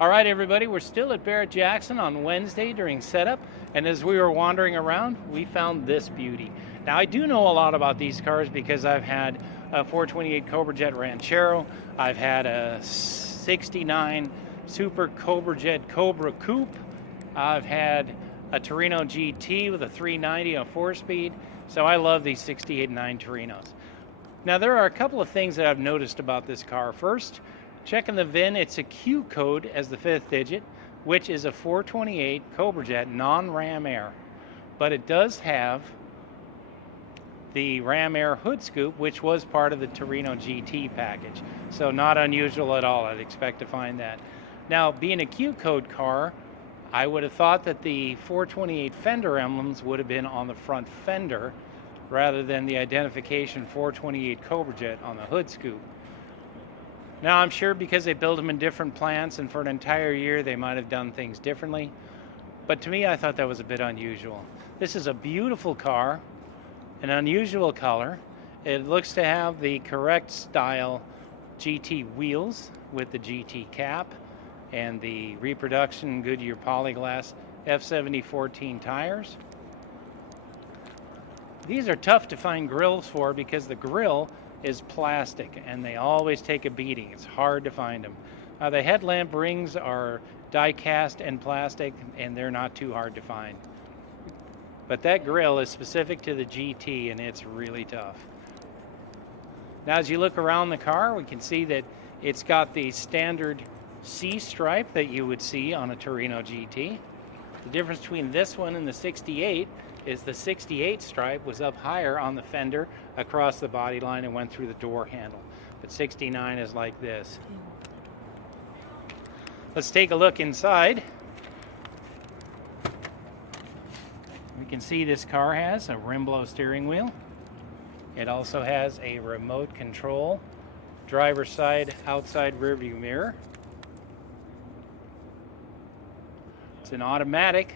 All right, everybody, we're still at Barrett-Jackson on Wednesday during setup, and as we were wandering around, we found this beauty. Now, I do know a lot about these cars because I've had a 428 Cobra Jet Ranchero, I've had a 69 Super Cobra Jet Cobra Coupe, I've had a Torino GT with a 390 on 4-speed, so I love these 68.9 Torinos. Now, there are a couple of things that I've noticed about this car. First, checking the VIN, it's a Q code as the 5th digit, which is a 428 Cobra Jet non-Ram Air. But it does have the Ram Air hood scoop, which was part of the Torino GT package. So not unusual at all. I'd expect to find that. Now, being a Q code car, I would have thought that the 428 fender emblems would have been on the front fender rather than the identification 428 Cobra Jet on the hood scoop. Now, I'm sure because they build them in different plants and for an entire year they might have done things differently, but to me I thought that was a bit unusual. This is a beautiful car, an unusual color. It looks to have the correct style GT wheels with the GT cap and the reproduction Goodyear Polyglass F7014 tires. These are tough to find grills for because the grill is plastic and they always take a beating. It's hard to find them. The headlamp rings are die cast and plastic and they're not too hard to find. But that grill is specific to the GT and it's really tough. Now, as you look around the car, we can see that it's got the standard C stripe that you would see on a Torino GT. The difference between this one and the 68 is the 68 stripe was up higher on the fender across the body line and went through the door handle. But 69 is like this. Let's take a look inside. We can see this car has a rim-blow steering wheel. It also has a remote control driver's side outside rearview mirror. It's an automatic,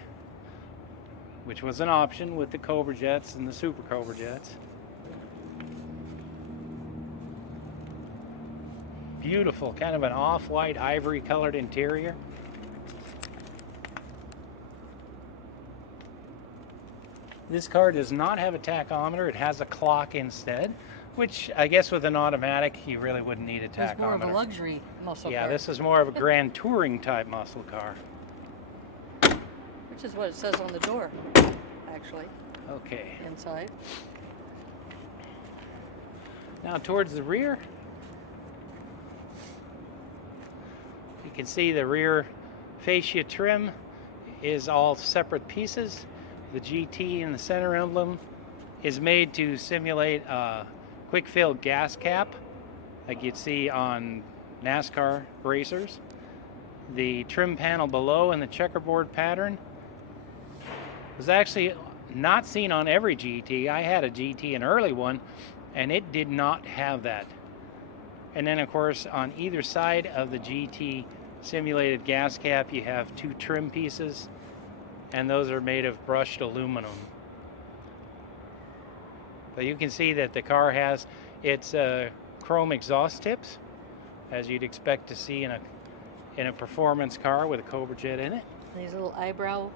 which was an option with the Cobra Jets and the Super Cobra Jets. Beautiful, kind of an off-white ivory colored interior. This car does not have a tachometer, it has a clock instead, which I guess with an automatic you really wouldn't need a tachometer. It's more of a luxury muscle car. Yeah, this is more of a grand touring type muscle car. Which is what it says on the door, actually. Okay. Inside. Now towards the rear, you can see the rear fascia trim is all separate pieces. The GT in the center emblem is made to simulate a quick fill gas cap like you'd see on NASCAR racers. The trim panel below in the checkerboard pattern was actually not seen on every GT. I had a GT, an early one, and it did not have that. And then of course on either side of the GT simulated gas cap you have two trim pieces, and those are made of brushed aluminum. But you can see that the car has its chrome exhaust tips, as you'd expect to see in a performance car with a Cobra Jet in it. These little eyebrow,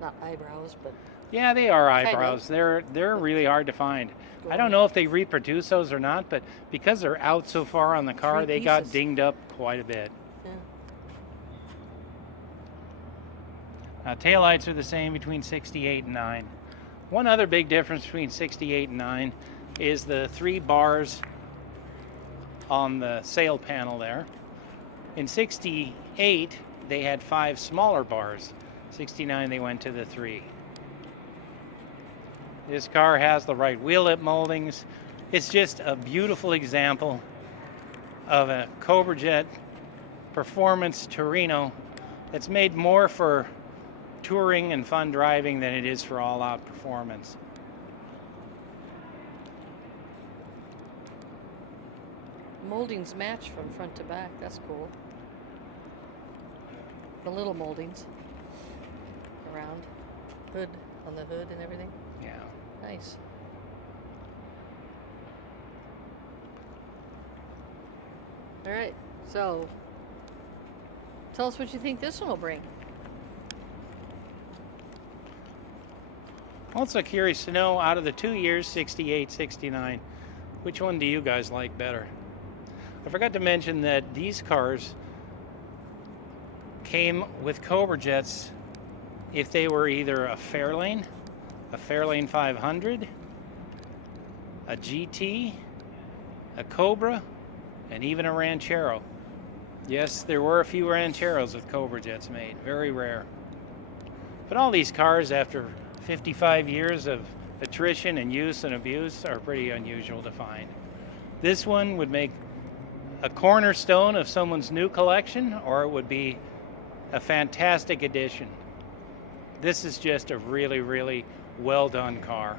not eyebrows, but yeah, they are eyebrows. They're really hard to find. I don't know if they reproduce those or not, but because they're out so far on the car, they got dinged up quite a bit. Yeah. Now, taillights are the same between 68 and 9. One other big difference between 68 and 9 is the 3 bars on the sail panel there. In 68, they had 5 smaller bars. 69, they went to the 3. This car has the right wheel lip moldings. It's just a beautiful example of a Cobra Jet performance Torino that's made more for touring and fun driving than it is for all-out performance. Moldings match from front to back. That's cool. The little moldings around hood, on the hood and everything. Yeah. Nice. All right, so Tell us what you think this one will bring. Also curious to know, out of the 2 years, 68, 69, which one do you guys like better? I forgot to mention that these cars came with Cobra Jets if they were either a Fairlane 500, a GT, a Cobra, and even a Ranchero. Yes, there were a few Rancheros with Cobra Jets made, very rare. But all these cars, after 55 years of attrition and use and abuse, are pretty unusual to find. This one would make a cornerstone of someone's new collection, or it would be a fantastic addition. This is just a really, really well done car.